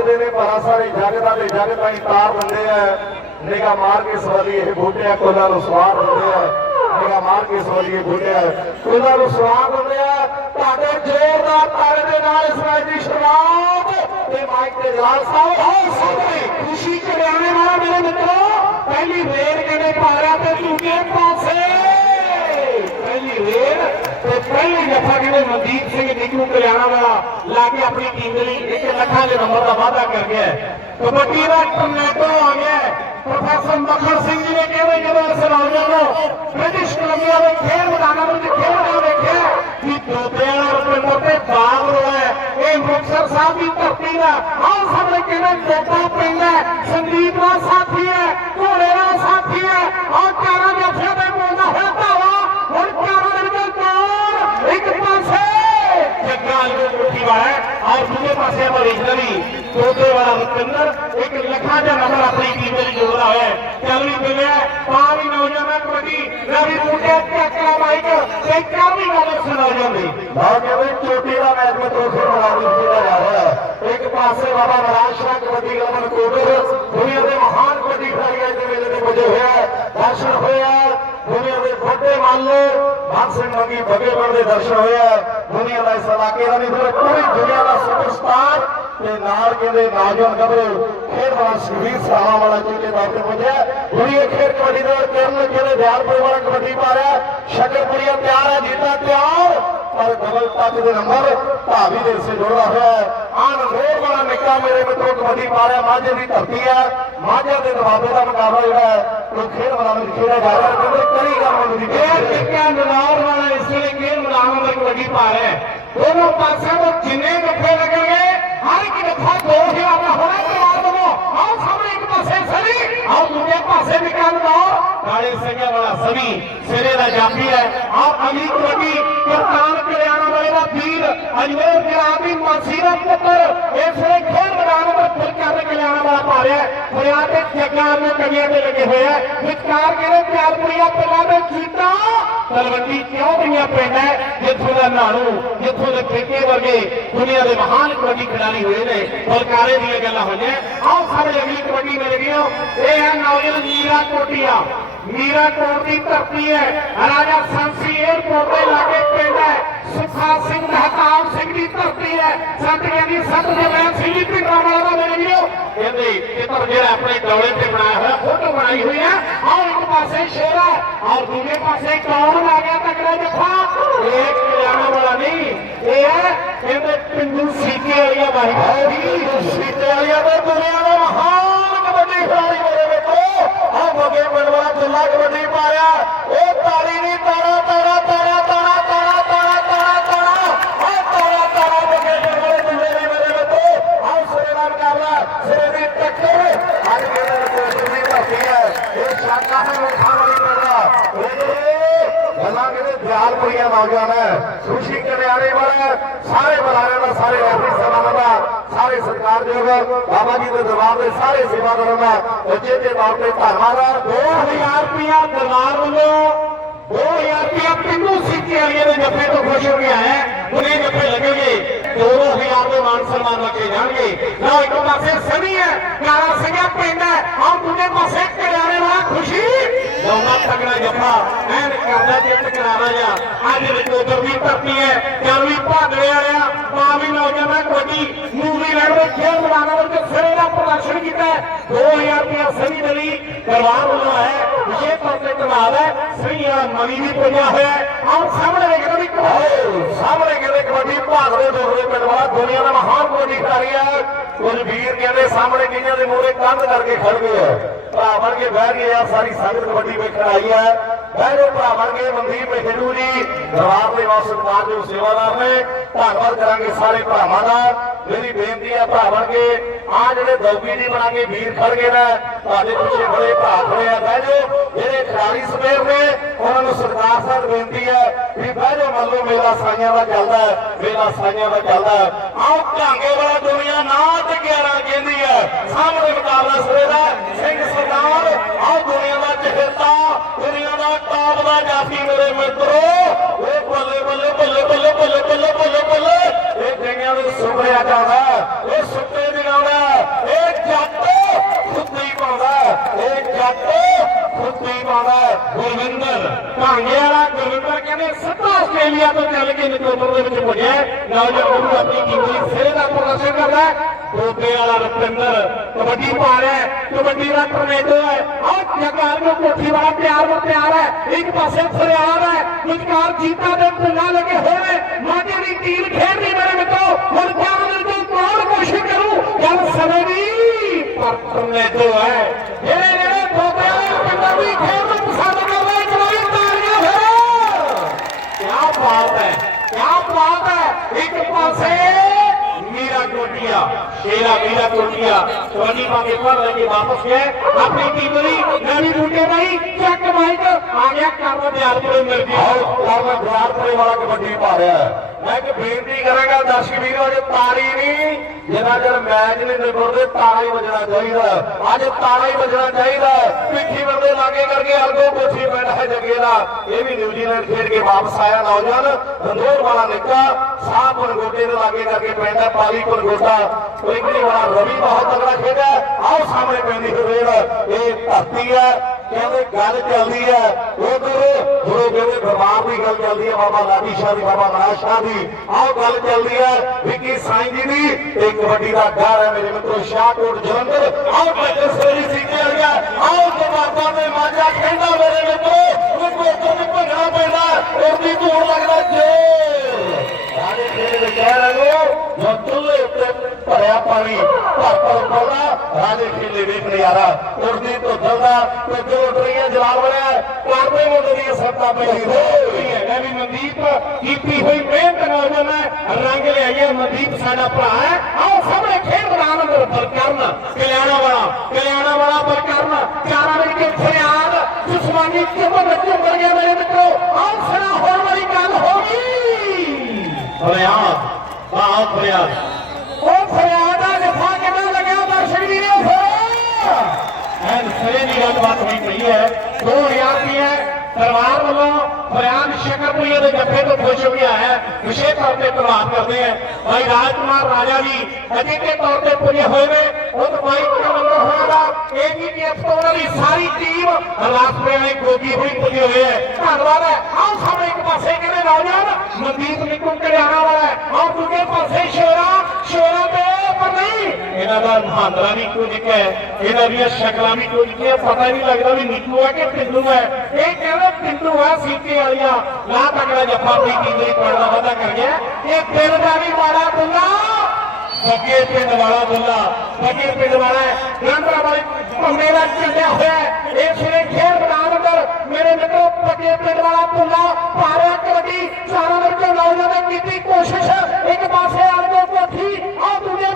ਵੱਜਦੇ ਨੇ ਭਾਰਾ ਸਾਰੇ ਜੱਗ ਤੇ ਜੱਗ ਤਾਈਂ ਤਾਰ ਦਿੰਦੇ ਆ। ਨਿਗਾ ਮਾਰ ਕੇ ਸਵਾਲੀ ਇਹ ਬੂਟਿਆਂ ਕੋਲਾਂ ਨੂੰ ਸਵਾਰ ਦਿੰਦੇ ਆ। ਨਿਗਾ ਮਾਰ ਕੇ ਸਵਾਲੀ ਇਹ ਬੂਟਿਆਂ ਕੋਲਾਂ ਨੂੰ ਸਵਾਰ ਦਿੰਦੇ ਆ। ਤੁਹਾਡੇ ਜ਼ੋਰਦਾਰ ਤਾਰੇ ਦੇ ਨਾਲ ਇਸ ਮੈਚ ਦੀ ਸ਼ੁਰੂਆਤ ਤੇ ਮਾਈਕ ਤੇ ਜਲਾਲ ਸਾਹਿਬ ਆਓ ਸਾਹਮਣੇ ਖੁਸ਼ੀ ਚੜਿਆਣੇ ਵਾਲਾ ਮੇਰੇ ਮਿੱਤਰੋ, ਪਹਿਲੀ ਵੇਰ ਕਿਹਨੇ ਪਾਰਿਆ ਤੇ ਦੂਜੇ ਪਾਸੇ? ਪਹਿਲੀ ਵੇਰ ਤੇ ਪਹਿਲੀ ਜਫਾ ਕਿਹਨੇ ਮਨਦੀਪ ਸਿੰਘ ਨਿੱਕੂ ਕਲਿਆਣਾ ਵਾਲਾ ਲਾ ਕੇ ਆਪਣੀ ਟੀਮ ਦੇ ਲਈ ਇੱਕ ਲੱਖਾਂ ਦੇ ਨੰਬਰ ਦਾ ਵਾਅਦਾ ਕਰ ਗਿਆ ਹੈ। ਕਬੱਡੀ ਦਾ ਟਰਨੇਟੋ ਆ ਗਿਆ ਹੈ। ਪ੍ਰੋਫੈਸਰ ਮੱਖਣ ਸਿੰਘ ਜੀ ਨੇ ਕਹਿੰਦੇ ਜਦੋਂ ਇਸ ਨੌਜਵਾਨ ਨੂੰ ਬ੍ਰਿਟਿਸ਼ ਕੋਲੰਬੀਆ ਦੇ ਖੇਡ ਮੈਦਾਨਾਂ ਵਿੱਚ ਖੇਡਦਾ ਵੇਖਿਆ ਕਿ ਦੋਦਿਆਂ ਰੁਪਏ ਤੇ ਬਾਗ ਹੋਇਆ ਇਹ ਮੁਕਤਸਰ ਸਾਹਿਬ ਦੀ ਧਰਤੀ ਦਾ ਆਹ ਸਾਹਮਣੇ ਕਹਿੰਦੇ ਦੋਦਾ ਪੈਂਦਾ ਹੈ। ਸੰਦੀਪ ਦਾ ਸਾਥੀ ਹੈ, ਘੋੜੇ ਦਾ ਸਾਥੀ ਹੈ ਆਹ ਚਾਰਾਂ ਜੱਫਿਆਂ ਦੇ ਬੋਲਦਾ ਹੋਇਆ ਧਾਵਾ ਹੁਣ ਚਾਰਾਂ ਦੇ ਵਿੱਚ ਗੋਲ ਇੱਕ ਪਾਸੇ ਜੱਗਾ ਜੋ ਵਾਲਾ ਔਰ ਦੂਜੇ ਪਾਸੇ ਅਮਰੀਕ ਵੀ ਵਾਲਾ ਰੁਪਿੰਦਰ ਇੱਕ ਲੱਖਾਂ ਦਾ ਨੰਬਰ ਆਪਣੀ ਟੀਮ ਦੇ ਲਈ ਜੋੜਦਾ ਹੋਇਆ ਚੱਲ ਵੀ ਮਿਲਿਆ ਪਾ ਵੀ ਨੌਜਵਾਨ ਕਬੱਡੀ। ਰਵੀ ਮੁੰਡੇ ਟੱਕਰਾ ਮਾਈਕ ਤੇ ਕਾਮੀ ਵਾਲੇ ਨੌਜਵਾਨ ਦੀ। ਲਓ ਕਹਿੰਦੇ ਚੋਟੀ ਦਾ ਮੈਚ ਮੈਂ ਤੋਸੇ ਬਣਾ ਦਿੱਤੀ ਜਾ ਰਿਹਾ ਹੈ। ਇੱਕ ਪਾਸੇ ਬਾਬਾ ਮਹਾਰਾਜ ਸ਼ਾਹ ਕਬੱਡੀ ਗਲਮਨ ਕੋਟਰ ਦੁਨੀਆ ਦੇ ਮਹਾਨ ਕਬੱਡੀ ਖਿਡਾਰੀਆਂ ਦੇ ਮੇਲੇ ਦੇ ਪੁੱਜੇ ਹੋਇਆ ਦਰਸ਼ਨ ਹੋਇਆ ਦੁਨੀਆ ਦੇ ਵੱਡੇ ਮੰਨ ਭਗਤ ਸਿੰਘ ਮੰਗੀ ਬਗੇਵਰ ਦੇ ਦਰਸ਼ਨ ਹੋਇਆ। ਦੁਨੀਆ ਦਾ ਇਸ ਇਲਾਕੇ ਦਾ ਨਹੀਂ ਫਿਰ ਪੂਰੀ ਦੁਨੀਆ ਦਾ ਸੁਪਰਸਟਾਰ ਤੇ ਨਾਲ ਕਹਿੰਦੇ ਨੌਜਵਾਨ ਗੱਭਰੂ ਖੇਡ ਵਾਲਾ ਸੁਖਵੀਰ ਸਾਹਾ ਵਾਲਾ ਚੇਲੇ ਦੌਰ ਤੇ ਪੁੱਜਿਆ। ਦੁਨੀਆ ਖੇਡ ਕਬੱਡੀ ਦੇ ਕਰਨ ਜਿਹੜੇ ਦਿਆਲਪੁਰ ਵਾਲਾ ਕਬੱਡੀ ਪਾ ਰਿਹਾ। ਸ਼ਕਰਪੁਰੀਆ ਤਿਆਰ ਹੈ। ਡਬਲ ਦੇ ਨੰਬਰ, ਭਾਵੀ ਦੇ ਸੇ ਜੋੜਦਾ ਹੋਇਆ ਹੈ। ਆਨ ਰੋਡ ਵਾਲਾ ਨਿੱਕਾ ਮੇਰੇ ਮਿੱਤਰੋ, ਕਬੱਡੀ ਪਾ ਰਿਹਾ ਮਾਝੇ ਦੀ ਧਰਤੀ ਹੈ। ਮਾਝੇ ਦੇ ਦਬਾਬੇ ਦਾ ਮੁਕਾਬਲਾ ਜਿਹੜਾ ਹੈ, ਉਹ ਖੇਡ ਮੈਦਾਨ ਵਿੱਚ ਖੇਡਿਆ ਜਾ ਰਿਹਾ ਹੈ। ਕਹਿੰਦੇ ਕਈ ਗੱਲ ਮੈਨੂੰ ਦੀ ਇਹ ਨਿੱਕਾ ਨਲਾਰ ਵਾਲਾ ਇਸ ਵੇਲੇ ਖੇਡ ਮੈਦਾਨ ਵਿੱਚ ਕਬੱਡੀ ਪਾ ਰਿਹਾ ਹੈ। ਦੋਨੋਂ ਪਾਸਿਆਂ ਤੋਂ ਜਿੰਨੇ ਗੱਫੇ ਲੱਗਣਗੇ, ਹਰ ਇੱਕ ਗੱਫਾ 2000 ਦਾ ਹੋਣਾ ਤਿਆਰ ਦਵੋ ਆਓ ਇੱਕ ਪਾਸੇ ਸਰੀ ਆਓ ਦੂਜੇ ਪਾਸੇ ਨਿਕਾਲ ਦੋ ਕਾਲੇ ਸਿੰਘਾਂ ਵਾਲਾ ਸਵੀ, ਸਿਰੇ ਦਾ ਜਾਪੀ ਹੈ। ਆਪ ਅਗਲੀ ਕਬੱਡੀ ਕਰਤਾਨ ਕਲਿਆਣਾ ਵਾਲੇ ਦਾ ਵੀਰ ਅਜਮੇਰ ਜਨਾਬੀ ਮਸੀਰਾ ਪੁੱਤਰ, ਇਸ ਵੇਲੇ ਖੇਡ ਮੈਦਾਨ ਵਿੱਚ ਫੁਲਕਾਰ ਕਲਿਆਣਾ ਵਾਲਾ ਪਾ ਰਿਹਾ ਫਰਿਆਦ ਤੇ ਜੱਗਾ ਨੂੰ ਕਮੀਆਂ ਤੇ ਲੱਗੇ ਹੋਏ ਹੈ। ਵਿਚਕਾਰ ਕਿਹੜੇ ਪਿਆਰਪੁਰੀਆ ਪਿੰਡਾਂ ਦੇ ਚੀਟਾ ਤਲਵੰਡੀ ਕਿਉਂ ਪਿੰਡ ਹੈ? ਜਿੱਥੋਂ ਦਾ ਨਾਣੂ ਜਿੱਥੋਂ ਦੇ ਠੇਕੇ ਵਰਗੇ ਦੁਨੀਆ ਦੇ ਮਹਾਨ ਕਬੱਡੀ ਖਿਡਾਰੀ ਹੋਏ ਨੇ। ਫੁਲਕਾਰੇ ਦੀਆਂ ਗੱਲਾਂ ਹੋਈਆਂ। ਆਓ ਸਾਹਮਣੇ ਅਗਲੀ ਕਬੱਡੀ ਮਿਲ ਗਈ ਇਹ ਹੈ ਨੌਜਵਾਨ ਮੀਰਾ ਕੋਟੀਆ ਮੀਰਾ ਕੋਟ ਦੀ ਧਰਤੀ ਹੈ। ਰਾਜਾ ਸੰਸੀ 에ਅਰਪੋਰਟ ਦੇ ਲਾਗੇ ਪਿੰਡ ਹੈ। ਸੁਖਾ ਸਿੰਘ ਮਹਤਾਬ ਸਿੰਘ ਦੀ ਧਰਤੀ ਹੈ। ਸੰਤ ਗਿਆਨੀ ਸੰਤ ਜਮੈਨ ਸਿੰਘ ਜੀ ਪਿੰਡਾਂ ਦਾ ਮਿਲ ਗਿਓ ਕਹਿੰਦੇ ਚਿੱਤਰ ਜਿਹੜਾ ਆਪਣੇ ਡੌਲੇ ਤੇ ਬਣਾਇਆ ਹੋਇਆ, ਫੋਟੋ ਬਣਾਈ ਹੋਈ ਹੈ। ਆਓ ਇੱਕ ਪਾਸੇ ਸ਼ੇਰਾ ਔਰ ਦੂਜੇ ਪਾਸੇ ਕੌਣ ਆ ਗਿਆ ਤਕੜਾ ਜੱਫਾ? ਇਹ ਕਲਿਆਣਾ ਵਾਲਾ ਨਹੀਂ। ਇਹ ਹੈ ਕਹਿੰਦੇ ਪਿੰਡੂ ਸੀਤੇ ਵਾਲੀਆ ਬਾਈ ਸੀਤੇ ਵਾਲੀਆ ਦਾ ਦੁਨੀਆ ਦਾ ਮਹਾਨ ਕਬੱਡੀ ਖਿਡਾਰੀ ਮੇਰੇ ਵੇਖੋ ਆ ਮੋਗੇ ਪਿੰਡ ਦੁੱਲਾ ਕਬੱਡੀ ਪਾਇਆ। ਉਹ ਤਾਲੀ ਨਹੀਂ ਤਾਰਾ ਤਾਰਾ ਤਾਰਾ ਤਾਰਾ ਤਾਰਾ ਤਾਰਾ ਤਾਰਾ ਤਾਰਾ ਆ ਤਾਰਾ ਤਾਰਾ ਮੋਗੇ ਪਿੰਡ ਦੁੱਲੇ ਦੀ ਮੇਰੇ ਵੇਖੋ ਆਹ ਸਿਰੇ ਦਾ ਮੁਕਾਬਲਾ ਸਿਰੇ ਦੀ ਟੱਕਰ। ਅੱਜ ਦੇ ਕੋਲ ਦੀ ਧਰਤੀ ਹੈ। ਇਹ ਸ਼ਾਕਾ ਹੈ ਮੁਖਾਂ ਵਾਲੀ ਪਿੰਡ ਦਾ ਇਹ ਗੱਲਾਂ ਕਿਤੇ ਦਿਆਲਪੁਰੀਆਂ ਨੌਜਵਾਨ ਹੈ ਖੁਸ਼ੀ ਕਰਿਆਣੇ ਵਾਲਾ, ਸਾਰੇ ਬੁਲਾਰਿਆਂ ਦਾ ਸਾਰੇ ਐਫੀ ਸਮਾਨਾਂ ਦਾ ਸਾਰੇ ਸਤਿਕਾਰਯੋਗ ਬਾਬਾ ਜੀ ਦੇ ਦਰਬਾਰ ਦੇ ਸਾਰੇ ਸੇਵਾਦਾਰਾਂ ਦਾ ਉਚੇਤੇ ਤੌਰ ਤੇ ਧੰਨਵਾਦ। 2000 ਰੁਪਇਆ ਦਰਬਾਰ ਵੱਲੋਂ 2000 ਰੁਪਇਆ ਪਿੰਡੂ ਸਿੱਕੇ ਵਾਲੀਆਂ ਦੇ ਜੱਫੇ ਤੋਂ ਖੁਸ਼ ਹੋ ਕੇ ਆਇਆ ਉਹਨੇ ਜੱਫੇ ਲੱਗਣਗੇ 2000 ਦੇ ਮਾਨ ਸਨਮਾਨ ਲੱਗੇ ਜਾਣਗੇ। ਨਾ ਇੱਕ ਪਾਸੇ ਸਨੀ ਹੈ ਕਾਲਾ ਸਿੰਘਾ ਪਿੰਡ ਹੈ, ਆਹ ਦੂਜੇ ਪਾਸੇ ਕਰਿਆਣੇ ਵਾਲਾ ਖੁਸ਼ੀ। ਲਾਉਣਾ ਤਗੜਾ ਜੱਫਾ, ਐਨ ਕਰਦਾ ਜਿੱਤ ਕਰਾਰਾ ਜਾ ਅੱਜ ਰਿਕੋਦਰ ਦੀ ਧਰਤੀ ਹੈ ਚਾਲਵੀ ਭਾਗੜੇ ਵਾਲਿਆ ਪਾਵੀ ਨੌਜਵਾਨ ਕਬੱਡੀ ਨਿਊਜ਼ੀਲੈਂਡ ਦੇ ਖੇਡ ਮੈਦਾਨਾਂ ਵਿੱਚ ਸਿਰੇ ਦਾ ਪ੍ਰਦਰਸ਼ਨ ਕੀਤਾ 2000 ਰੁਪਇਆ ਸਹੀ ਦੇ ਦਰਬਾਰ ਵੱਲੋਂ ਹੈ ਵਿਸ਼ੇਸ਼ ਤੌਰ ਤੇ ਧੰਨਵਾਦ ਹੈ ਸਹੀ ਆ ਵੀ ਪੁੱਜਿਆ ਹੋਇਆ ਹੈ। ਸਾਹਮਣੇ ਵੇਖਣਾ ਵੀ ਸਾਹਮਣੇ ਕਹਿੰਦੇ ਕਬੱਡੀ ਭਾਗੜੇ ਦੋਰੇ ਪਿੰਡ ਵਾਲਾ, ਦੁਨੀਆ ਦਾ ਮਹਾਨ ਕਬੱਡੀ ਖਿਡਾਰੀ ਹੈ। ਕੁਝ ਵੀਰ ਕਹਿੰਦੇ ਸਾਹਮਣੇ ਕਈਆਂ ਦੇ ਮੂਹਰੇ ਕੰਧ ਕਰਕੇ ਖੜ ਗਏ ਹੈ। ਭਰਾ ਬਣ ਕੇ ਬਹਿ ਗਏ ਆ, ਸਾਰੀ ਸੰਗਤ ਕਬੱਡੀ ਵੇਖਣ ਆਈ ਹੈ। ਬਹਿ ਜਾਓ ਭਰਾ ਬਣ ਕੇ, ਮਨਦੀਪ ਹਿੰਦੂ ਜੀ। ਦਰਬਾਰ ਦੇ ਵਾਸਤੇ ਸਤਿਕਾਰਯੋਗ ਸੇਵਾਦਾਰ ਨੇ ਧੰਨਵਾਦ ਕਰਾਂਗੇ ਸਾਰੇ ਭਰਾਵਾਂ ਦਾ। ਮੇਰੀ ਬੇਨਤੀ ਹੈ ਭਰਾ ਬਣ ਕੇ ਆ ਜਿਹੜੇ ਦੌਗੀ ਜੀ ਬਣਾ ਕੇ ਵੀਰ ਖੜ ਗਏ ਤੁਹਾਡੇ ਪਿੱਛੇ ਬੜੇ ਭਰਾ ਖੜੇ ਆ। ਬਹਿ ਜਾਓ, ਜਿਹੜੇ ਖਿਡਾਰੀ ਸਵੇਰ ਨੇ ਉਹਨਾਂ ਨੂੰ ਸਰਕਾਰ ਸਾਹਿਬ ਬੇਨਤੀ ਹੈ ਵੀ ਬਹਿ ਜਾਓ, ਮੰਨ ਲਓ ਮੇਲਾ ਸਾਈਆਂ ਦਾ ਚੱਲਦਾ ਮੇਲਾ ਸਾਈਆਂ ਦਾ ਚੱਲਦਾ ਹੈ। ਆਓ, ਢਾਂਗੇ ਵਾਲਾ ਦੁਨੀਆ ਨਾ ਤੇ 11 ਕਹਿੰਦੀ ਹੈ। ਸਾਹਮਣੇ ਮੁਕਾਬਲਾ ਸਵੇਰ ਦਾ, ਸਿੰਘ ਸਰਦਾਰ, ਆਓ ਦੁਨੀਆ ਦਾ ਚਹੇਤਾ, ਦੁਨੀਆ ਦਾ ਟਾਪ ਦਾ ਜਾਫੀ ਮੇਰੇ ਮਿੱਤਰੋ। ਉਹ ਬੱਲੇ ਬੱਲੇ ਬੱਲੇ ਬੱਲੇ ਬੱਲੇ ਬੱਲੇ ਬੱਲੇ ਬੱਲੇ ਇਹ ਜੰਗਿਆਂ ਦੇ ਸੁਪਰਿਆ ਜਾਂਦਾ ਇਹ ਸੁੱਤੇ ਜਗਾਉਂਦਾ ਨੰਬਰ ਦੇ ਵਿੱਚ ਪੁੱਜਿਆ ਨੌਜਵਾਨ ਗੁਰੂ ਆਪਣੀ ਸਿਰੇ ਦਾ ਪ੍ਰਦਰਸ਼ਨ ਕਰਦਾ ਹੈ। ਵਾਲਾ ਰੁਪਿੰਦਰ ਕਬੱਡੀ ਪਾ ਰਿਹਾ ਕਬੱਡੀ ਦਾ ਟਰਨੇਡੋ ਹੈ। ਆਹ ਜਗਾਲ ਨੂੰ ਕੋਠੀ ਵਾਲਾ ਪਿਆਰ ਵਰ ਪਿਆਰ ਹੈ। ਇੱਕ ਪਾਸੇ ਫਰਿਆਦ ਹੈ। ਵਿਚਕਾਰ ਜੀਤਾ ਦੇ ਪਿੰਡਾਂ ਲੱਗੇ ਹੋਏ ਮਾਝੇ ਦੀ ਟੀਮ ਖੇਡਦੀ ਮੇਰੇ ਮਿੱਤਰੋ, ਹੁਣ ਕਿਆਮਤ ਤੋਂ ਕੌਣ ਕੋਸ਼ਿਸ਼ ਕਰੂ? ਗੱਲ ਸਮੇਂ ਦੀ ਪਰ ਟਰਨੇਡੋ ਹੈ ਜਿਹੜੇ ਜਿਹੜੇ ਗੋਬੇ ਵਾਲੇ ਰੁਪਿੰਦਰ ਦੀ ਖੇਡ ਨੂੰ ਪਸੰਦ ਕਰਦੇ ਇੱਕ ਵਾਰੀ ਤਾਲੀਆਂ ਫੇਰੋ ਕਿਆ ਬਾਤ ਹੈ ਕਿਆ ਬਾਤ ਹੈ ਇੱਕ ਪਾਸੇ ਮੀਰਾ ਕੋਟੀਆ ਸ਼ੇਰਾ ਕੋਟੀਆ ਕਬੱਡੀ ਪਾ ਪਰ ਲੈ ਕੇ ਵਾਪਸ ਗਏ। ਆਪਣੀ ਟੀਮ ਲਈ ਨਵੀਂ ਬੂਟੇ ਨਹੀਂ ਚੱਕ ਮਾਈਕ। ਆ ਗਿਆ ਕਰਮ ਦਿਆਲਪੁਰ ਮਿਰਜੀ ਆਓ ਕਰਨ ਗੁਰਾਰਪੁਰੇ ਵਾਲਾ ਕਬੱਡੀ ਪਾ ਰਿਹਾ ਮੈਂ ਇੱਕ ਬੇਨਤੀ ਕਰਾਂਗਾ ਦਰਸ਼ਕ ਵੀਰੋ ਅੱਜ ਤਾੜੀ ਨਹੀਂ, ਜਿੰਨਾ ਚਿਰ ਮੈਚ ਨਹੀਂ ਨਿਬੜਦੇ ਤਾੜਾ ਹੀ ਵੱਜਣਾ ਚਾਹੀਦਾ ਅੱਜ ਤਾੜਾ ਹੀ ਵੱਜਣਾ ਚਾਹੀਦਾ ਪਿੱਠੀ ਵਰਦੇ ਲਾਗੇ ਕਰਕੇ ਅਲਗੋ ਕੋਠੀ ਬੈਠਾ ਹੈ ਜੱਗੇ ਦਾ, ਇਹ ਵੀ ਨਿਊਜ਼ੀਲੈਂਡ ਖੇਡ ਕੇ ਵਾਪਸ ਆਇਆ ਨੌਜਵਾਨ, ਰੰਦੋਰ ਵਾਲਾ ਨਿੱਕਾ, ਸਾਹ ਪਨਗੋਟੇ ਦੇ ਲਾਗੇ ਕਰਕੇ ਪੈਂਦਾ ਹੈ, ਪਾਲੀ ਪਨਗੋਟਾ ਕੋਇਕਲੀ ਵਾਲਾ ਰਵੀ ਬਹੁਤ ਤਗੜਾ ਖੇਡਿਆ ਆਓ ਸਾਹਮਣੇ ਪੈਂਦੀ ਰੇਡ ਇਹ ਧਰਤੀ ਹੈ। ਕਹਿੰਦੇ ਗੱਲ ਚੱਲਦੀ ਹੈ ਉਧਰ ਜਦੋਂ ਕਹਿੰਦੇ ਦਰਬਾਰ ਦੀ ਗੱਲ ਚੱਲਦੀ ਹੈ ਬਾਬਾ ਲਾਡੀ ਸ਼ਾਹ ਦੀ, ਬਾਬਾ ਮਹਾਰਾਜ ਸ਼ਾਹ ਦੀ। ਆਹ ਗੱਲ ਚੱਲਦੀ ਹੈ ਵਿੱਕੀ ਸਾਈਂ ਜੀ ਦੀ। ਇਹ ਕਬੱਡੀ ਦਾ ਘਰ ਹੈ ਮੇਰੇ ਮਿੱਤਰੋ, ਸ਼ਾਹਕੋਟ ਜਲੰਧਰ। ਆਹ ਟੱਕਰ ਸੋਰੀ ਸੀਟੇ ਵਾਲੀਆ, ਆਹ ਜਵਾਬਾਂ ਦੇ ਮਾਝਾ ਖੇਡਾ ਮੇਰੇ ਮਿੱਤਰੋ ਉੱਪਰ ਤੋਂ ਵੀ ਭੰਗੜਾ ਪੈਂਦਾ ਉਰਦੀ ਧੂੜ ਲੱਗਦਾ ਜੇ ਰਾਜੇ ਖੇਡ ਦੇ ਕਹਿ ਰਹੇ ਹੋ ਜੋ ਚੁੱਲ੍ਹੇ ਉੱਤੇ ਭਰਿਆ ਪਾਣੀ। ਭਰ ਭਰ ਪਾਉਣਾ ਰਾਜੇ ਖੇਲੇ ਵੇਖ ਨਜ਼ਾਰਾ। ਉਰਦੀ ਤੋਂ ਜਲਦਾ ਤੇ ਜੋ ਉੱਡ ਜਲਾਲ ਬਣਿਆ। ਕਾਰਵੇ ਮੁੰਡੇ ਦੀ ਸੱਤਾ ਪੈਂਦੀ ਹੋਈ ਹੈ। ਵੀ ਮਨਦੀਪ, ਕੀਤੀ ਹੋਈ ਮਿਹਨਤ ਨੌਜਵਾਨ ਹੈ ਰੰਗ ਲਿਆਈਏ ਮਨਦੀਪ ਸਾਡਾ ਭਰਾ ਹੈ। ਆਓ ਸਾਹਮਣੇ ਖੇਡ ਮੈਦਾਨ ਅੰਦਰ ਬਲਕਰਨ ਕਲਿਆਣਾ ਵਾਲਾ ਕਲਿਆਣਾ ਵਾਲਾ ਬਲਕਰਨ ਚਾਰਾਂ ਮਿੰਟ ਕੇ ਫਰਿਆਦ ਜਸਮਾਨੀ ਕਿਉਂ ਬੱਚੇ ਮਰ ਗਿਆ ਮੇਰੇ ਮਿੱਤਰੋ। ਆਓ ਸਰਾ ਹੋਣ ਵਾਲੀ ਗੱਲ ਹੋ ਗਈ ਫਰਿਆਦ ਆਹ ਫਰਿਆਦ ਉਹ ਫਰਿਆਦ ਦਾ ਜਫਾ ਕਿਵੇਂ ਲੱਗਿਆ ਦਰਸ਼ਕ ਵੀਰੋ ਫਿਰ ਐਨ ਸਰੇ ਦੀ ਗੱਲਬਾਤ ਹੋਈ ਪਈ ਹੈ 2000 ਰੁਪਏ ਪਰਿਵਾਰ ਵੱਲੋਂ ਫਰਿਆਦ ਦੇ ਜੱਫੇ ਤੋਂ ਖੁਸ਼ ਹੋ ਗਿਆ ਹੈ। ਵਿਸ਼ੇਸ਼ ਤੌਰ ਤੇ ਧੰਨਵਾਦ ਕਰਦੇ ਹਾਂ ਭਾਈ ਰਾਜਕੁਮਾਰ ਰਾਜਾ ਜੀ ਅਜਿਹੇ ਤੌਰ ਤੇ ਪੁੱਜੇ ਹੋਏ ਨੇ। ਉਹ ਤਾਂ ਬਾਈ ਹੋਇਆ ਦਾ ਏਜੀਪੀਐਫ ਤੋਂ ਉਹਨਾਂ ਦੀ ਸਾਰੀ ਟੀਮ ਰਾਜਪੁਰੇ ਵਾਲੀ ਗੋਗੀ ਹੋਈ ਪੁੱਜੇ ਹੋਏ ਹੈ। ਧੰਨਵਾਦ ਹੈ। ਆਓ ਸਾਹਮਣੇ ਇੱਕ ਪਾਸੇ ਕਹਿੰਦੇ ਰਾਜਾ, ਮਨਦੀਪ ਨਿੱਕੂ ਕਰਿਆਣਾ ਵਾਲਾ ਹੈ। ਆਓ ਦੂਜੇ ਪਾਸੇ ਸ਼ੋਰਾ ਸ਼ੋਰਾ ਤੇ ਇਹਨਾਂ ਦਾ ਮਹਾਂਦਰਾ ਵੀ ਕੁਝ ਹੈ ਇਹਨਾਂ ਦੀਆਂ ਸ਼ਕਲਾਂ ਵੀ ਕੁਝ ਹੈ ਪਤਾ ਹੀ ਨਹੀਂ ਲੱਗਦਾ ਵੀ ਨਿੱਕੂ ਹੈ ਕਿ ਪਿੰਡੂ ਹੈ ਇਹ ਕਹਿੰਦੇ ਪਿੰਡੂ ਹੈ ਸੀਤੇ ਵਾਲੀਆਂ ਲਾ ਤਕੜਾ ਜੱਫਾ ਆਪਣੀ ਟੀਮ ਲਈ ਪਾਉਣ ਦਾ ਵਾਅਦਾ ਕਰ ਗਿਆ ਇਹ ਪਿੰਡ ਦਾ ਵੀ ਮਾੜਾ ਬੁੱਲਾ ਬੱਗੇ ਪਿੰਡ ਵਾਲਾ ਬੁੱਲਾ ਬੱਗੇ ਪਿੰਡ ਵਾਲਾ ਗਾਂਧਰਾ ਵਾਲੀ ਭੰਮੇ ਦਾ ਚੱਲਿਆ ਹੋਇਆ ਹੈ। ਇਹ ਸਵੇਰੇ ਖੇਡ ਮੈਦਾਨ ਅੰਦਰ ਮੇਰੇ ਮਿੱਤਰੋ ਬੱਗੇ ਪਿੰਡ ਵਾਲਾ ਬੁੱਲਾ ਪਾਰਿਆ ਕਬੱਡੀ ਚਾਰਾਂ ਵਿੱਚ ਨੌਜਵਾਨ ਨੇ ਕੀਤੀ ਕੋਸ਼ਿਸ਼ ਇੱਕ ਪਾਸੇ ਅਰਗੋ ਕੋਠੀ ਆ ਦੂਜੇ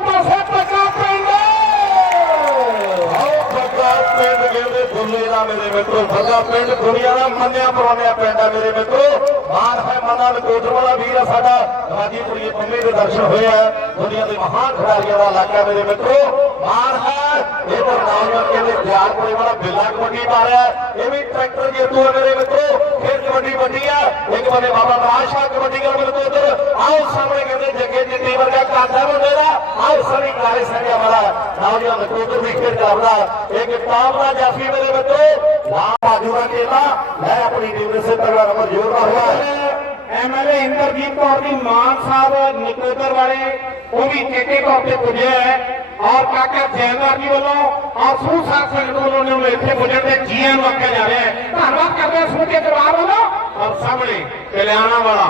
ਦਾ ਪਿੰਡ ਦੁਨੀਆ ਦਾ ਮੰਨਿਆ ਪਰਵਾਨਿਆ ਪਿੰਡ ਹੈ ਮੇਰੇ ਮਿੱਤਰੋ। ਮਾਨ ਹੈ ਮਨਾਂ ਕੋਟਰ ਵਾਲਾ ਵੀਰ ਹੈ ਸਾਡਾ। ਰਾਜੀਪੁਰੀ ਪੰਮੇ ਦੇ ਦਰਸ਼ਨ ਹੋਏ ਆ। ਦੁਨੀਆ ਦੇ ਮਹਾਨ ਖਿਡਾਰੀਆਂ ਦਾ ਇਲਾਕਾ ਮੇਰੇ ਮਿੱਤਰੋ। ਮਾਨ ਹੈ, ਇਹ ਤਾਂ ਨੌਜਵਾਨ ਕਹਿੰਦੇ ਦਿਆਲਪੁਰੇ ਵਾਲਾ ਬਿੱਲਾ ਕਬੱਡੀ ਮਾਰਿਆ। ਇਹ ਵੀ ਟਰੈਕਟਰ ਜੇਤੂ ਹੈ ਮੇਰੇ ਮਿੱਤਰੋ। ਕਬੱਡੀ ਵੱਡੀ ਆ। ਇੱਕ ਬੰਦੇ ਬਾਬਾ ਮਹਾਰਾਜ ਕਬੱਡੀ ਕਰ ਮੇਰੇ ਉਧਰ। ਆਓ ਸਾਹਮਣੇ ਕਹਿੰਦੇ ਜੱਗੇ ਜਿੱਤੀ ਵਰਗਾ ਕਾਦਾ ਮੁੰਡੇ ਦਾ। ਆਓ ਸਣੀ ਕਾਲੇ ਸੰਗਿਆ ਵਾਲਾ। ਨੌਜਵਾਨ ਕੋਟਰ ਵੀ ਖੇਡ ਕਰਦਾ ਇੱਕ ਟਾਪ ਦਾ ਜਾਫੀ ਮੇਰੇ ਮਿੱਤਰੋ। ਲਾ ਬਾਜੂਗਾ ਕੇਲਾ ਮੈਂ ਆਪਣੀ ਟੀਮ ਦੇ ਸੇ ਤਗੜਾ ਨੰਬਰ ਜੋੜਦਾ ਹੋਇਆ ਐਮਐਲਏ ਇੰਦਰਜੀਤ ਕੌਰ ਦੀ ਮਾਨ ਸਾਹਿਬ ਨਿਕੋਦਰ ਵਾਲੇ, ਉਹ ਵੀ ਚੇਤੇ ਤੌਰ ਤੇ ਪੁੱਜੇ ਹੈ ਔਰ ਕਾਕਾ ਜੈਨਦਾਰ ਜੀ ਵੱਲੋਂ ਔਰ ਸੂ ਸਾਥ ਸੰਗਤ ਵੱਲੋਂ ਨੇ ਉਹਨੂੰ ਇੱਥੇ ਪੁੱਜਣ ਤੇ ਜੀਐਨ ਨੂੰ ਆਖਿਆ ਜਾ ਰਿਹਾ ਹੈ। ਧੰਨਵਾਦ ਕਰਦੇ ਹਾਂ ਸਮੁੱਚੇ ਪਰਿਵਾਰ ਵੱਲੋਂ। ਔਰ ਸਾਹਮਣੇ ਕਲਿਆਣਾ ਵਾਲਾ,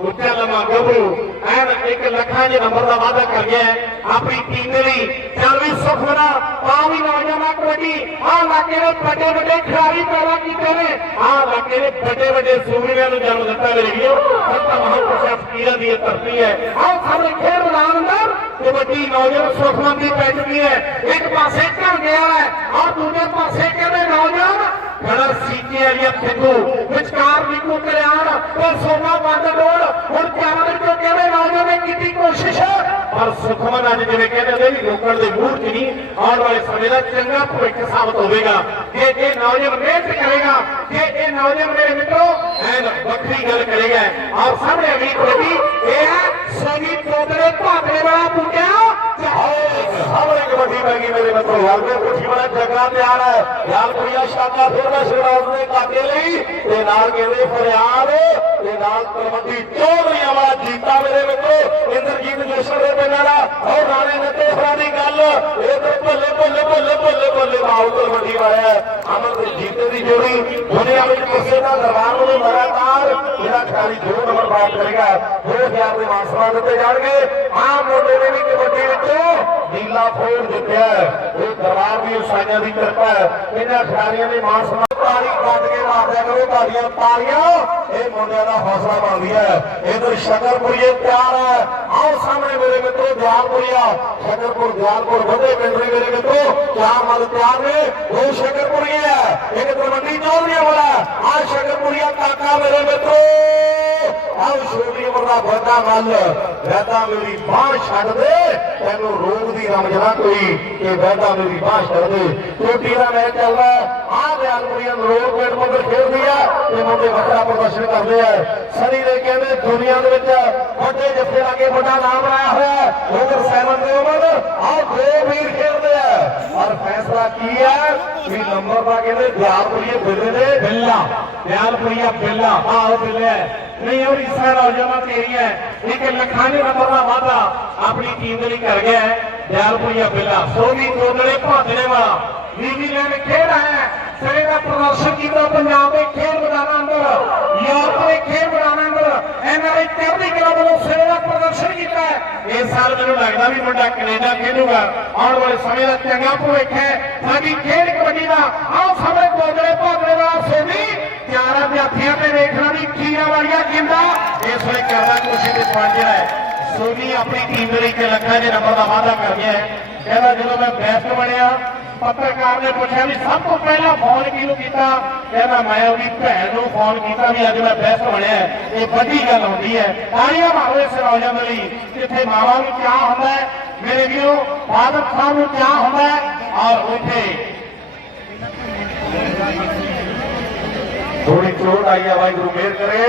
ਉੱਚਾ ਲੰਮਾ ਗੱਭਰੂ, ਐਨ ਇੱਕ ਲੱਖਾਂ ਦੇ ਨੰਬਰ ਦਾ ਵਾਅਦਾ ਕਰ ਗਿਆ ਆਪਣੀ ਟੀਮ ਦੇ ਲਈ ਚੱਲ ਵੀ ਸੁਖਨਾ ਤਾਂ ਵੀ ਨੌਜਵਾਨਾਂ ਕਬੱਡੀ, ਆਹ ਇਲਾਕੇ ਦੇ ਵੱਡੇ ਵੱਡੇ ਖਿਡਾਰੀ ਆਹ ਵੱਡੇ ਵੱਡੇ ਸੂਬਿਆਂ ਨੂੰ ਜਨਮ ਦਿੱਤਾ ਮੇਰੇ ਵੀਰੋ। ਸੱਤਾ ਮਹਾਂਪੁਰਸ਼ਾਂ ਫਕੀਰਾਂ ਦੀ ਧਰਤੀ ਹੈ। ਆਹ ਸਾਹਮਣੇ ਖੇਡ ਮੈਦਾਨ ਅੰਦਰ ਕਬੱਡੀ ਨੌਜਵਾਨ ਸੁਖਮਨ ਦੀ ਪੈ ਚੁੱਕੀ ਹੈ। ਇੱਕ ਪਾਸੇ ਘਰ ਗਿਆ ਹੈ ਔਰ ਦੂਜੇ ਪਾਸੇ ਕਹਿੰਦੇ ਨੌਜਵਾਨ ਖੜਾ ਸੀਕੇ ਵਾਲੀ ਫਿੱਗੂ ਵਿਚਕਾਰ ਨਿੱਕੂ ਕਲਿਆਣ ਤੇ ਸੋਨਾ ਬੰਦ ਰੋਡ ਹੁਣ ਚਾਰਾਂ ਵਿੱਚੋਂ ਕਹਿੰਦੇ ਨੌਜਵਾਨ ਨੇ ਕੀਤੀ ਕੋਸ਼ਿਸ਼ ਪਰ ਸੁਖਮਨ ਅੱਜ ਜਿਵੇਂ ਕਹਿੰਦੇ ਨੇ ਵੀ ਰੋਕਣ ਦੇ ਮੂਡ ਜ਼ਰੂਰ ਚ ਨਹੀਂ ਆਉਣ ਵਾਲੇ ਸਮੇਂ ਦਾ ਚੰਗਾ ਭਵਿੱਖ ਸਾਬਤ ਹੋਵੇਗਾ ਜੇ ਇਹ ਨੌਜਵਾਨ ਮਿਹਨਤ ਕਰੇਗਾ ਜੇ ਇਹ ਨੌਜਵਾਨ ਮੇਰੇ ਮਿੱਤਰੋ ਐਨ ਵੱਖਰੀ ਗੱਲ ਕਰੇਗਾ ਔਰ ਸਾਹਮਣੇ ਅਮੀਰ ਲੱਗੀ ਕਬੱਡੀ ਪੈ ਗਈ ਮੇਰੇ ਮਿੱਤਰੋ ਯਾਰ ਦੇ ਪੁੱਠੀ ਵਾਲਾ ਜੱਗਾ ਤਿਆਰ ਹੈ। ਯਾਰ ਕੁੜੀਆ ਸ਼ਾਕਾ ਫਿਰ ਮੈਂ ਸ਼ਿਰਾਜ਼ ਦੇ ਕਾਕੇ ਲਈ ਤੇ ਨਾਲ ਕਹਿੰਦੇ ਫਰਿਆਦ ਤੇ ਨਾਲ ਤਲਵੰਡੀ ਚੌਧਰੀਆਂ ਵਾਲਾ ਜੀਤਾ ਮੇਰੇ ਮਿੱਤਰੋ, ਇੰਦਰਜੀਤ ਜੋਸ਼ਰ ਦੇ ਪਿੰਡਾਂ ਦਾ ਔਰ ਰਾਣੇ ਨੱਤੇ ਦੀ ਗੱਲ। ਇਹ ਤੇ ਭੱਲੇ ਭੱਲੇ ਭੱਲੇ ਭੱਲੇ ਭੱਲੇ ਬਾਉ ਤਲਵੰਡੀ ਵਾਲਾ ਅਮਰ ਜੀਤੇ ਦੀ ਜੋੜੀ ਦੁਨੀਆ ਵਿੱਚ ਕਿਸੇ ਦਾ ਦਰਬਾਰ ਨੂੰ ਲਗਾਤਾਰ ਜਿਹੜਾ ਖਿਡਾਰੀ ਦੋ ਨੰਬਰ ਪ੍ਰਾਪਤ ਕਰੇਗਾ 2000 ਦੇ ਮਾਨਸਮਾਨ ਦਿੱਤੇ ਜਾਣਗੇ। ਆਮ ਮੁੰਡੇ ਨੇ ਵੀ ਕਬੱਡੀ ਵਿੱਚੋਂ ਨੀਲਾ ਫੋੜ ਜਿੱਤਿਆ ਹੈ। ਇਹ ਦਰਬਾਰ ਦੀ ਉਸਾਈਆਂ ਦੀ ਕਿਰਪਾ ਹੈ। ਇਹਨਾਂ ਖਿਡਾਰੀਆਂ ਦੇ ਮਾਨਸਮਾਨ ਤਾੜੀ ਕੱਢ ਕੇ ਮਾਰਦਿਆ ਕਰੋ। ਤੁਹਾਡੀਆਂ ਤਾੜੀਆਂ ਇਹ ਮੁੰਡਿਆਂ ਦਾ ਹੌਸਲਾ ਬਣਦੀ ਹੈ। ਇਧਰ ਸ਼ਕਰਪੁਰੀਏ ਤਿਆਰ ਹੈ। ਆਓ ਸਾਹਮਣੇ ਮੇਰੇ ਮਿੱਤਰੋ ਦਿਆਲਪੁਰੀਆ, ਸ਼ਕਰਪੁਰ, ਦਿਆਲਪੁਰ ਵਧੇ ਪਿੰਡ ਦੇ ਮੇਰੇ ਮਿੱਤਰੋ। ਚਾਰ ਮੱਲ ਤਿਆਰ ਨੇ, ਉਹ ਸ਼ਕਰਪੁਰੀਏ ਹੈ। ਇੱਕ ਤਲਵੰਡੀ ਚੌਧਰੀਆਂ ਵਾਲਾ ਆ ਸ਼ਕਰਪੁਰੀਆ ਕਾਕਾ ਮੇਰੇ ਮਿੱਤਰੋ। ਆਹ ਛੋਟੀ ਉਮਰ ਦਾ ਵੱਡਾ ਮੱਲ ਵੈਦਾ ਮੇਰੀ ਬਾਹ ਛੱਡ ਦੇ। ਤੈਨੂੰ ਰੋਗ ਦੀ ਰਮਜ ਨਾ ਕੋਈ ਕਿ ਵੈਦਾ ਮੇਰੀ ਬਾਹ ਛੱਡ ਦੇ। ਚੋਟੀ ਦਾ ਮੈਚ ਚੱਲਦਾ ਆਹ ਦਿਆਲਪੁਰੀਆ ਨਰੋਲ ਪਿੰਡ ਮੰਦਰ ਖੇਡਦੀ ਆ ਤੇ ਮੁੰਡੇ ਵੱਡਾ ਪ੍ਰਦਰਸ਼ਨ ਕਰਦੇ ਆ ਸਰੀ ਦੇ ਕਹਿੰਦੇ ਦੁਨੀਆ ਦੇ ਵਿੱਚ ਵੱਡੇ ਜੱਫੇ ਲਾਗੇ ਵੱਡਾ ਨਾਮ ਬਣਾਇਆ ਹੋਇਆ ਹੈ ਉਧਰ ਸੈਵਨ ਦੇ ਉਮਰ ਆਹ ਦੋ ਵੀਰ ਖੇਡਦੇ ਆ ਪਰ ਫੈਸਲਾ ਕੀ ਹੈ ਵੀ ਨੰਬਰ ਦਾ ਕਹਿੰਦੇ ਦਿਆਲਪੁਰੀਏ ਬਿੱਲੇ ਦੇ ਬਿੱਲਾ ਦਿਆਲਪੁਰੀਆ ਬਿੱਲਾ ਆਹ ਬਿੱਲਾ ਨਹੀਂ ਉਹ ਇਸਰਾ ਨੌਜਵਾਨ ਤੇਰੀ ਹੈ ਇੱਕ ਲੱਖਾਂ ਦੇ ਨੰਬਰ ਦਾ ਵਾਅਦਾ ਆਪਣੀ ਟੀਮ ਦੇ ਲਈ ਕਰ ਗਿਆ ਹੈ ਦਿਆਲਪੁਰੀਆ ਬਿੱਲਾ ਸੋਨੀ ਤੋਦੜੇ ਭਾਦੜੇ ਵਾਲਾ ਨਿਊਜ਼ੀਲੈਂਡ ਖੇਡ ਆਇਆ ਹੈ ਸਿਰੇ ਦਾ ਪ੍ਰਦਰਸ਼ਨ ਕੀਤਾ ਪੰਜਾਬ ਦੇ ਖੇਡ ਮੈਦਾਨਾਂ ਅੰਦਰ ਯੂਰਪ ਦੇ ਖੇਡ ਮੈਦਾਨਾਂ ਅੰਦਰ ਐਨਆਰਆਈ ਚੜ੍ਹਦੀ ਕਲਾ ਵੱਲੋਂ ਸਿਰੇ ਦਾ ਪ੍ਰਦਰਸ਼ਨ ਕੀਤਾ ਹੈ। ਇਸ ਸਾਲ ਮੈਨੂੰ ਲੱਗਦਾ ਵੀ ਮੁੰਡਾ ਕੈਨੇਡਾ ਖੇਡੂਗਾ। ਆਉਣ ਵਾਲੇ ਸਮੇਂ ਦਾ ਚੰਗਾ ਭਵਿੱਖ ਹੈ। ਸਾਡੀ ਖੇਡ ਕਬੱਡੀ ਦਾ ਆਓ ਸਾਹਮਣੇ ਤੋਦੜੇ ਭਾਦੜੇ ਵਾਲਾ ਸੋਨੀ ਚਾਰਾਂ ਵਿਦਿਆਰਥੀਆਂ ਤੇ ਵੇਖਣਾ ਵੀ ਖੀਰਾ ਵਾਲੀਆ ਕਹਿੰਦਾ ਇਸ ਵੇਲੇ ਕਰਦਾ ਕੁਸ਼ੀ ਦੇ ਪੰਜ ਹੈ ਸੋਨੀ ਆਪਣੀ ਟੀਮ ਦੇ ਲਈ ਇੱਕ ਲੱਖਾਂ ਦੇ ਨੰਬਰ ਦਾ ਵਾਅਦਾ ਕਰ ਗਿਆ ਹੈ। ਕਹਿੰਦਾ ਜਦੋਂ ਮੈਂ ਬੈਸਟ ਬਣਿਆ ਪੱਤਰਕਾਰ ਨੇ ਪੁੱਛਿਆ ਵੀ ਸਭ ਤੋਂ ਪਹਿਲਾਂ ਫੋਨ ਕਿਹਨੂੰ ਕੀਤਾ? ਕਹਿੰਦਾ ਮੈਂ ਉਹਦੀ ਭੈਣ ਨੂੰ ਫੋਨ ਕੀਤਾ ਵੀ ਅੱਜ ਮੈਂ ਬੈਸਟ ਬਣਿਆ ਇਹ ਵੱਡੀ ਗੱਲ ਹੁੰਦੀ ਹੈ। ਤਾੜੀਆਂ ਮਾਰੋ ਇਸ ਨੌਜਵਾਨ ਲਈ। ਜਿੱਥੇ ਮਾਵਾਂ ਨੂੰ ਚਾਹ ਹੁੰਦਾ ਮੇਰੇ ਵੀਰੋ, ਫਾਦਰ ਸਾਹਿਬ ਨੂੰ ਚਾਹ ਹੁੰਦਾ ਔਰ ਉੱਥੇ ਥੋੜੀ ਚੋਟ ਆਈ ਆ, ਵਾਹਿਗੁਰੂ ਮੇਰ ਕਰੇ।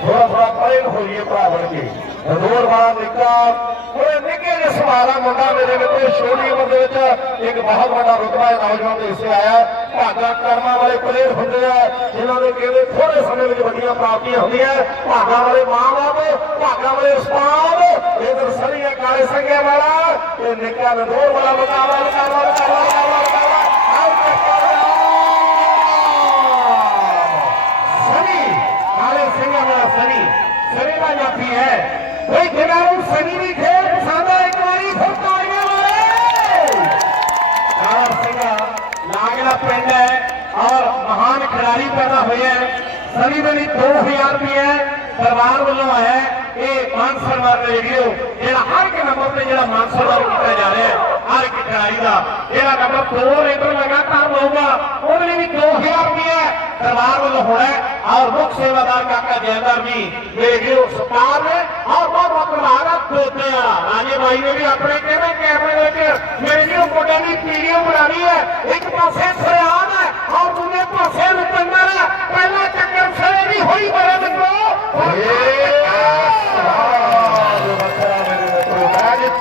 ਥੋੜਾ ਥੋੜਾ ਪਰੇ ਨੂੰ ਹੋਈਏ ਭਰਾ ਬਣ ਕੇ। ਰੋੜ ਵਾਲਾ ਨਿੱਕਾ ਉਹ ਨਿੱਕੇ ਜਿਹੇ ਸਵਾਲਾ ਮੁੰਡਾ ਮੇਰੇ ਵਿੱਚ, ਛੋਟੀ ਉਮਰ ਦੇ ਵਿੱਚ ਇੱਕ ਬਹੁਤ ਵੱਡਾ ਰੁਤਬਾ ਹੈ ਨੌਜਵਾਨ ਦੇ ਹਿੱਸੇ ਆਇਆ। ਭਾਗਾ ਕਰਮਾਂ ਵਾਲੇ ਪਲੇਅਰ ਹੁੰਦੇ ਆ, ਜਿਨ੍ਹਾਂ ਦੇ ਕਹਿੰਦੇ ਥੋੜੇ ਸਮੇਂ ਵਿੱਚ ਵੱਡੀਆਂ ਪ੍ਰਾਪਤੀਆਂ ਹੁੰਦੀਆਂ। ਭਾਗਾ ਵਾਲੇ ਮਾਂ-ਬਾਪ, ਭਾਗਾ ਵਾਲੇ ਉਸਤਾਦ, ਇਧਰ ਸਰੀਆ ਕਾਲੇ ਸੰਗੇ ਵਾਲਾ, ਤੇ ਨਿੱਕਾ ਨਦੌਰ ਵਾਲਾ ਮੁਕਾਬਲਾ ਮੁਕਾਬਲਾ ਮੁਕਾਬਲਾ ਸਨੀ ਕਾਲੇ ਸਿੰਘਾਂ ਵਾਲਾ ਸਨੀ ਸਨੀ ਦਾ ਜਾਫੀ ਹੈ। ਕੋਈ ਖਿਡਾਰੂ ਸਨੀ ਦੀ ਖੇਡ ਪਸੰਦ ਇੱਕ ਵਾਰੀ ਫਿਰ ਤਾੜੀਆਂ ਮਾਰੇ। ਕਾਲਾ ਸਿੰਘਾ ਲਾਗਲਾ ਪਿੰਡ ਹੈ ਔਰ ਮਹਾਨ ਖਿਡਾਰੀ ਪੈਦਾ ਹੋਇਆ ਹੈ। ਸਨੀ ਦੇ ਲਈ 2000 ਰੁਪਏ ਪਰਿਵਾਰ ਵੱਲੋਂ ਆਇਆ ਇਹ ਮਾਨ ਸਨਮਾਨ ਦੇ ਵੀਡੀਓ ਜਿਹੜਾ ਹਰ ਇੱਕ ਨੰਬਰ ਤੇ ਜਿਹੜਾ ਮਾਨ ਸਨਮਾਨ ਕੀਤਾ ਜਾ ਰਿਹਾ ਹੈ। ਹਰ ਇੱਕ ਖਿਡਾਰੀ ਦਾ। ਜਿਹੜਾ ਨੰਬਰ 2 ਰੇਟਰ ਲਗਾਤਾਰ ਲਊਗਾ ਉਹਦੇ ਲਈ ਵੀ 2000 ਰੁਪਏ ਪਰਿਵਾਰ ਵੱਲੋਂ ਹੋਣਾ ਔਰ ਮੁੱਖ ਸੇਵਾਦਾਰ ਕਾਕਾ ਜੈਦਾਰ ਵੀ ਮੇਰੇ ਵੀਰੋ ਸਤਾਰ ਨੇ। ਔਰ ਬਹੁਤ ਬਹੁਤ ਪ੍ਰਭਾਵ ਆ ਤੋਤੇ ਰਾਜੇ ਬਾਈ ਨੇ ਵੀ ਆਪਣੇ ਕਹਿੰਦੇ ਕੈਮਰੇ ਵਿੱਚ, ਮੇਰੇ ਵੀਰੋ ਕੋਟਾਂ ਦੀ ਵੀਡੀਓ ਬਣਾਣੀ ਹੈ। ਇੱਕ ਪਾਸੇ ਫਰਿਆਦ ਹੈ ਔਰ ਦੂਜੇ ਪਾਸੇ ਰੁਪਿੰਦਰ ਹੈ। ਪਹਿਲਾ ਚੱਕਰ ਸਰੇ ਦੀ ਹੋਈ ਬੜੇ ਮਿੱਤਰੋ।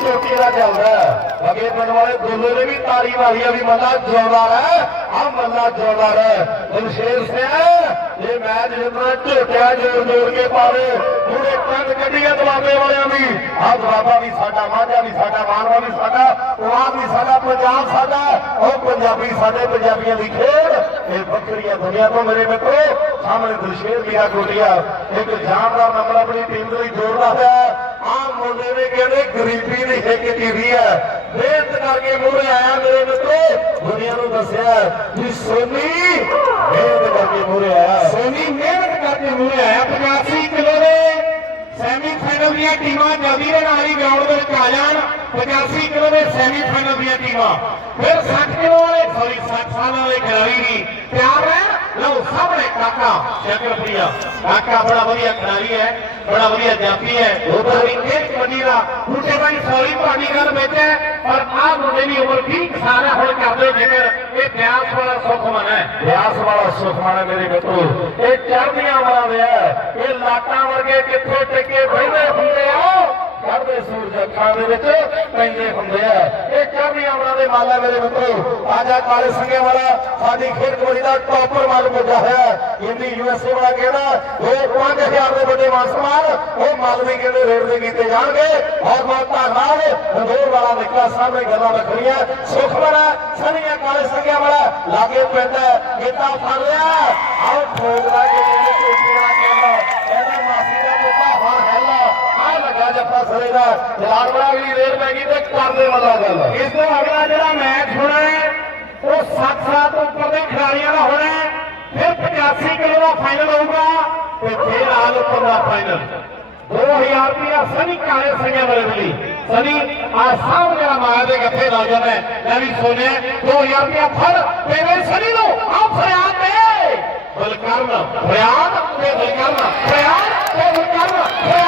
ਚੋਟੀ ਦਾ ਚੱਲਦਾ ਅਗੇ ਪਿੰਡ ਵਾਲੇ ਦੋਲੇ ਨੇ ਵੀ ਤਾਰੀ ਮਾਰੀ ਆ ਵੀ ਮੱਲਾ ਜਿਉਂਦਾ ਰਹਿ ਆ ਮੱਲਾ ਜਿਉਂਦਾ ਰਹਿ ਬਲਸ਼ੇਰ ਸਿੰਘ ਇਹ ਮੈਚ ਜਿੰਨਾ ਝੋਟਿਆ ਜੋੜ ਜੋੜ ਕੇ ਪਾਵੇ ਉਹਨੇ ਪੰਜ ਕੱਢੀਆਂ ਦਬਾਬੇ ਵਾਲਿਆਂ ਦੀ। ਆ ਦਬਾਬਾ ਵੀ ਸਾਡਾ, ਮਾਝਾ ਵੀ ਸਾਡਾ, ਮਾਨਵਾ ਵੀ ਸਾਡਾ ਪੁਆਧ ਵੀ ਸਾਡਾ, ਪੰਜਾਬ ਸਾਡਾ, ਉਹ ਪੰਜਾਬੀ ਸਾਡੇ ਪੰਜਾਬੀਆਂ ਦੀ ਖੇਡ। ਇਹ ਵੱਖਰੀਆਂ ਦੁਨੀਆ ਤੋਂ ਮੇਰੇ ਮਿੱਤਰੋ, ਸਾਹਮਣੇ ਦਲਸ਼ੇਰ ਵੀਰਾ ਕੋਟੀਆ ਇੱਕ ਜਾਨਦਾਰ ਨੰਬਰ ਆਪਣੀ ਟੀਮ ਦੇ ਲਈ ਜੋੜਦਾ ਹੈ। ਆ ਨੇ ਕਹਿੰਦੇ ਗਰੀਬੀ ਦੀ ਹਿੱਕ ਕੀਤੀ ਹੈ ਮਿਹਨਤ ਕਰਕੇ ਮੂਹਰੇ ਆਇਆ ਮੇਰੇ ਮਿੱਤਰੋ। ਦੁਨੀਆ ਨੂੰ ਦੱਸਿਆ ਕਿ ਸੋਨੀ ਮਿਹਨਤ ਕਰਕੇ ਮੂਹਰੇ ਆਇਆ। ਸੋਨੀ ਮਿਹਨਤ ਕਰਕੇ ਮੂਹਰੇ ਆਇਆ। 85 ਕਿਲੋ ਦੇ ਸੈਮੀ ਫਾਈਨਲ ਦੀਆਂ ਟੀਮਾਂ ਜਲਦੀ ਦੇ ਨਾਲ ਹੀ ਗਰਾਊਂਡ ਦੇ ਵਿੱਚ ਆ ਜਾਣ। 85 ਕਿਲੋ ਦੇ ਸੈਮੀ ਦੀਆਂ ਟੀਮਾਂ। ਫਿਰ 60 ਕਿਲੋ ਵਾਲੇ ਸੌਰੀ 60 ਸਾਲਾਂ ਦੇ ਖਿਡਾਰੀ ਵੀ ਤਿਆਰ ਹੈ। ਲਓ, ਸਾਹਮਣੇ ਕਾਕਾ ਸ਼ੰਕਰਪ੍ਰਿਆ ਕਾਕਾ ਬੜਾ ਵਧੀਆ ਖਿਡਾਰੀ ਹੈ, ਬੜਾ ਵਧੀਆ ਜਾਫੀ ਹੈ। ਉਧਰ ਵੀ ਖੇਡ ਕਬੱਡੀ ਦਾ ਬੂਟੇ ਬਾਈ ਸੌਰੀ ਤੁਹਾਡੀ ਗੱਲ ਵਿੱਚ ਹੈ, ਪਰ ਆਹ ਮੁੰਡੇ ਦੀ ਉਮਰ 20 ਸਾਲ ਹੈ ਹੁਣ ਕਰਦੇ ਜ਼ਿਕਰ। ਇਹ ਬਿਆਸ ਵਾਲਾ ਸੁਖਮਨ ਹੈ। ਵਿਆਸ ਵਾਲਾ ਸੁਖਮਨ ਹੈ ਮੇਰੇ ਮਿੱਤਰੋ। ਇਹ ਚੜ੍ਹਦੀਆਂ ਵਾਲਾ ਹੈ। ਇਹ ਲਾਟਾਂ ਵਰਗੇ ਕਿੱਥੇ ਟਿੱਕੇ ਬਹਿੰਦੇ ਹੁੰਦੇ ਆ? ਚੜ੍ਹਦੇ ਸੂਰਜ ਅੱਖਾਂ ਦੇ ਵਿੱਚ ਪੈਂਦੇ ਹੁੰਦੇ ਆ। ਇਹ ਚੜ੍ਹਦੀਆਂ ਵਾਲਾ ਦੇ ਮਾਲਾ ਮੇਰੇ ਮਿੱਤਰੋ ਆਜਾ ਕਾਲੇ ਸੰਗੇ ਵਾਲਾ ਸਾਡੀ ਖੇਡ ਕਬੱਡੀ ਦਾ ਟੌਪਰ ਮਾਲ ਪੁੱਜਾ ਹੋਇਆ। ਇੰਦੀ ਯੂਐਸਏ ਵਾਲਾ ਕਹਿੰਦਾ ਉਹ 5000 ਦੇ ਵੱਡੇ ਮਾਨ ਉਹ ਮਾਲਵੀ ਕਹਿੰਦੇ ਰੇਡ ਦੇ ਕੀਤੇ ਜਾਣਗੇ। ਬਹੁਤ ਬਹੁਤ ਧੰਨਵਾਦ। ਰੰਦੋਰ ਵਾਲਾ ਨਿਕਲਾ ਸਾਹਮਣੇ ਗੱਲਾਂ ਰੱਖਣੀਆਂ ਸੁਖਮਨ ਸਨੀਆ ਕਾਲੇ ਸੰਗਿਆ ਵਾਲਾ, ਲਾਗੇ ਪੈਂਦਾ ਗੀਤਾ ਫੜ ਲਿਆ। ਆਓ ਠੋਕ ਲਾ ਕੇ ਕਹਿੰਦੇ ਚੋਟੀ ਵਾਲਾ ਕਹਿੰਦਾ ਕਹਿੰਦਾ ਮਾਸੀ ਦਾ ਮੁੱਢਾ ਹੁਣ ਹੈਲਾ ਆ ਲੱਗਾ ਜੱਫਾ ਸਰੇ ਦਾ ਜਲਾਲ ਪੈ ਗਈ ਤੇ ਕਰਦੇ ਵਾਲਾ ਗੱਲ ਇਸ ਤੋਂ ਅਗਲਾ ਜਿਹੜਾ ਮੈਚ ਹੋਣਾ ਹੈ, ਉਹ 7 ਸਾਲ ਉੱਪਰ ਦੇ ਖਿਡਾਰੀਆਂ ਦਾ ਹੋਣਾ ਹੈ। ਫਿਰ 85 ਕਿਲੋ ਦਾ ਫਾਈਨਲ ਹੋਊਗਾ ਤੇ ਫਿਰ ਆਲ ਉੱਪਰ ਦਾ ਫਾਈਨਲ 2000 ਰੁਪਇਆ ਸਨੀ ਕਾਲੇ ਸੰਗਿਆ ਵਾਲੇ ਲਈ। ਸਨੀ ਆ ਸਾਹਮਣੇ ਜਿਹੜਾ ਮਾਇਆ ਦੇ ਗੱਫੇ ਲਾ ਜਾਂਦਾ ਹੈ ਵੀ ਸੋਨੇ 2000 ਰੁਪਇਆ ਫੜ ਤੇ ਸਨੀ ਨੂੰ। ਆ ਫਰਿਆਦ ਤੇ ਬਲਕਰਨ, ਫਰਿਆਦ ਤੇ ਬਲਕਰਨ, ਫਰਿਆਦ ਤੇ ਬਲਕਰਨ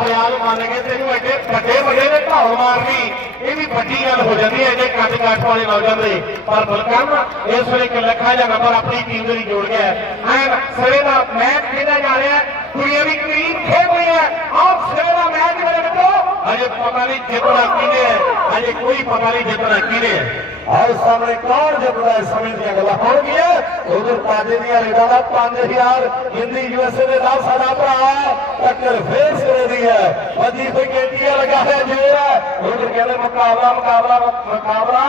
ਬਲਕਰਨ ਆਓ ਮੰਨ ਕੇ ਤੈਨੂੰ ਐਡੇ ਵੱਡੇ ਵੱਡੇ ਦੇ ਢਾਲ ਮਾਰਨੀ। ਇਹ ਵੀ ਵੱਡੀ ਗੱਲ ਹੋ ਜਾਂਦੀ ਹੈ ਜੇ ਕੱਟ ਕੱਟ ਵਾਲੇ ਲੱਗ ਜਾਂਦੇ ਪਰ ਬਲਕਰਨ ਇਸ ਵੇਲੇ ਇੱਕ ਲੱਖਾਂ ਦਾ ਨੰਬਰ ਆਪਣੀ ਟੀਮ ਦੇ ਲਈ ਜੋੜ ਗਿਆ ਐਨ ਸਿਰੇ ਦਾ ਮੈਚ ਖੇਡਿਆ ਜਾ ਰਿਹਾ ਹੈ। ਕੁੜੀਆਂ ਵੀ ਕਰੀਬ ਖੇਡ ਰਹੀਆਂ ਆਹ ਸਿਰੇ ਦਾ ਮੈਚ ਮੇਰੇ ਮਿੱਤਰੋ। ਅਜੇ ਪਤਾ ਨਹੀਂ ਜਿੱਤਣਾ ਕਿਹਨੇ ਹੈ। ਅਜੇ ਕੋਈ ਪਤਾ ਨਹੀਂ ਜਿੱਤਣਾ ਕਿਹਨੇ ਹੈ। ਆਓ ਸਾਹਮਣੇ ਕੌਣ ਜਿੱਤਦਾ ਇਸ ਸਮੇਂ ਦੀਆਂ ਗੱਲਾਂ ਹੋਣਗੀਆਂ ਉਧਰ ਤਾਜੇ ਦੀਆਂ ਰੇਡਾਂ ਦਾ 5000 ਹਿੰਦੀ ਯੂਐਸਏ ਦੇ ਨਾਲ ਸਾਡਾ ਭਰਾ। ਟੱਕਰ ਫੇਰ ਸਿਰੇ ਦੀ ਹੈ ਵੱਜੀ ਹੋਈ ਕੇਟੀਆ ਲਗਾ ਹੈ ਜੋਰ ਹੈ। ਉਧਰ ਕਹਿੰਦੇ ਮੁਕਾਬਲਾ ਮੁਕਾਬਲਾ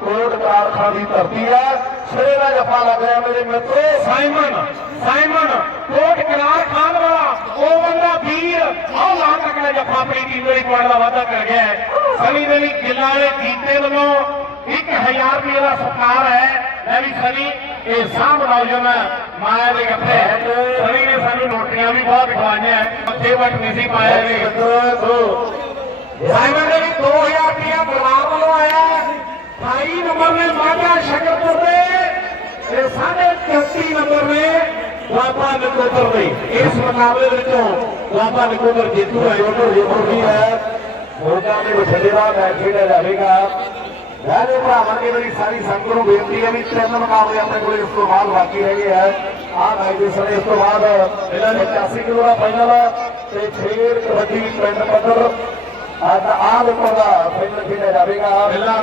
ਕੋਟ ਕਾਰਖਾਨ ਦੀ ਧਰਤੀ ਹੈ। ਸਿਰੇ ਦਾ ਜੱਫਾ ਲੱਗ ਰਿਹਾ ਮੇਰੇ ਮਿੱਤਰੋ। ਸਾਈਮਨ ਸਾਈਮਨ ਕੋਟ ਕਨਾਰ ਖਾਨ ਵਾਲਾ, ਉਹ ਬੰਦਾ ਵੀਰ, ਆਹ ਲਾਂ ਤੱਕ ਦਾ ਜੱਫਾ ਆਪਣੀ ਟੀਮ ਦੇ ਲਈ ਪੁਆਇੰਟ ਦਾ ਵਾਅਦਾ ਕਰ ਗਿਆ ਹੈ। ਸਨੀ ਦੇ ਲਈ ਗਿੱਲਾ ਵਾਲੇ ਜੀਤੇ ਵੱਲੋਂ 1000 ਰੁਪਏ ਦਾ ਸਤਿਕਾਰ ਹੈ। ਲੈ ਵੀ ਸਨੀ ਇਹ ਸਾਹਮ ਨੌਜਵਾਨ ਮਾਇਆ ਦੇ ਗੱਫੇ ਸਨੀ ਨੇ ਸਾਨੂੰ ਰੋਟੀਆਂ ਵੀ ਬਹੁਤ ਖਵਾਈਆਂ ਮੱਥੇ ਵੱਟ ਨਹੀਂ ਸੀ ਪਾਇਆ ਨੇ ਮਿੱਤਰੋ ਦੇ ਵੀ 2000 ਰੁਪਏ ਬਲਵਾਰ ਵੱਲੋਂ ਆਇਆ ਹੈ। 28 ਨੰਬਰ ਨੇ ਮਾਝਾ ਸ਼ਕਰਪੁਰ ਦੇ ਤੇ 33 ਨੰਬਰ ਨੇ ਬਾਬਾ ਨਕੋਦਰ ਦੇ। ਇਸ ਮੁਕਾਬਲੇ ਵਿੱਚੋਂ ਬਾਬਾ ਨਕੋਦਰ ਜੇਤੂ ਹੈ। ਉਧਰ ਵੀ ਹੈ। ਮੋਗਾ ਦੇ ਬਠਿੰਡੇ ਦਾ ਮੈਚ ਖੇਡਿਆ ਜਾਵੇਗਾ। ਯਾਰੇ ਭਰਾਵਾਂ ਕੇ ਮੇਰੀ ਸਾਰੀ ਸੰਗਤ ਨੂੰ ਬੇਨਤੀ ਹੈ ਵੀ ਤਿੰਨ ਮੁਕਾਬਲੇ ਆਪਣੇ ਕੋਲ ਇਸ ਤੋਂ ਬਾਅਦ ਬਾਕੀ ਹੈਗੇ ਆ। ਆਹ ਮੈਚ ਦੇ ਸਮੇਂ ਇਸ ਤੋਂ ਬਾਅਦ ਇਹਨਾਂ ਨੇ 85 ਕਿਲੋ ਦਾ ਫਾਈਨਲ ਤੇ ਖੇਡ ਕਬੱਡੀ ਪਿੰਡ ਪੱਧਰ। ਅੱਜ ਆਹ ਲੋਕਾਂ ਦਾ ਫਾਈਨਲ ਖੇਡਿਆ ਜਾਵੇਗਾ। ਪਹਿਲਾਂ